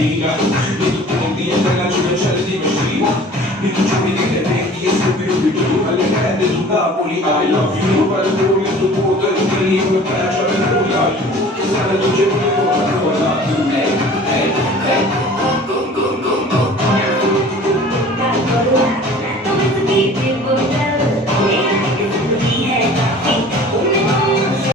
liga. E tu conti e per la giudiziale di Messina. E tu giuri che le venti e stupido di più. Alle grandi su Napoli, I love you. Per il tuo mio supporto e il libro e piace per nulla. Sarà tu c'è una cosa, ehi, ehi, ehi.